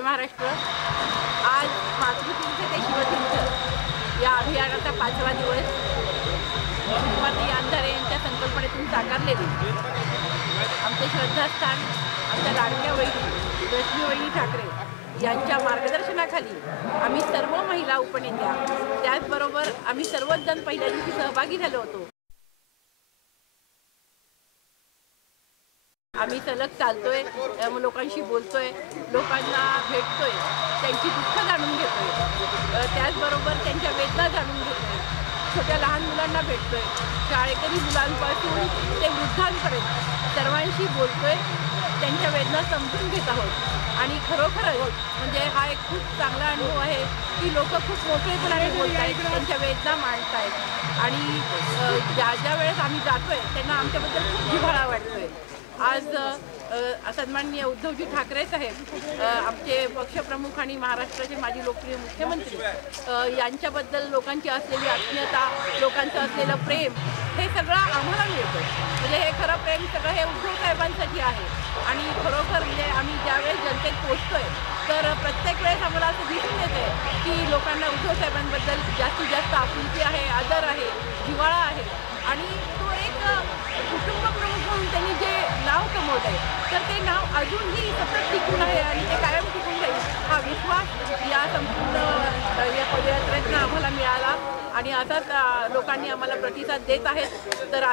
जय महाराष्ट्र। आज मातृतीर्थ ते शिवतीर्थ या अभियानाचा 5वा दिवस श्रीमती अंधारे यांच्या संकल्पनेतून साकारलेले आमचे श्रद्धास्थान आमच्या लाडक्या वहिनी रश्मी वहिनी ठाकरे यांच्या मार्गदर्शनाखाली आम्ही सर्व महिला उपनेत्या त्याचबरोबर आम्ही सर्वच जण पहिल्या दिवशी सहभागी झालो होतो। आम्ही सलग चालतोय, लोकांशी बोलतोय, लोकांना भेटतोय, त्यांची दुःख जाणून घेतोय, त्याचबरोबर त्यांच्या वेदना जाणून घेतोय, छोट्या लहान मुलांना भेटतोय, शाळेकरी मुलांपासून ते वृद्धांपर्यंत सर्वांशी बोलतोय, त्यांच्या वेदना समजून घेत आहोत। आणि खरोखरच म्हणजे हा एक खूप चांगला अनुभव आहे की लोक खूप मोकळेपणाने बोलत आहेत, त्यांच्या वेदना मांडत आहेत आणि ज्या वेळेस आम्ही जातोय त्यांना आमच्याबद्दल खूप जिव्हाळा वाटतोय। आज सन्माननीय उद्धवजी ठाकरे साहेब आमचे पक्षप्रमुख आणि महाराष्ट्राचे माजी लोकप्रिय मुख्यमंत्री यांच्याबद्दल लोकांची असलेली आत्मीयता, लोकांचं असलेलं प्रेम हे सगळं आम्हाला मिळतं। म्हणजे हे खरं प्रेम सगळं हे उद्धव साहेबांसाठी आहे आणि खरोखर म्हणजे आम्ही ज्यावेळेस जनतेत पोचतोय तर प्रत्येक वेळेस आम्हाला असं दिसून येते की लोकांना उद्धव साहेबांबद्दल जास्तीत जास्त आपुलकी आहे, आदर आहे, जिव्हाळा आहे आणि तो एक कुटुंब प्रमुख म्हणून त्यांनी जे नाव कमवलं आहे तर ते नाव अजूनही सतत टिकून आहे आणि ते कायम टिकून राहील हा विश्वास या संपूर्ण या पदयात्रेतनं आम्हाला मिळाला आणि असाच लोकांनी आम्हाला प्रतिसाद देत आहेत। तर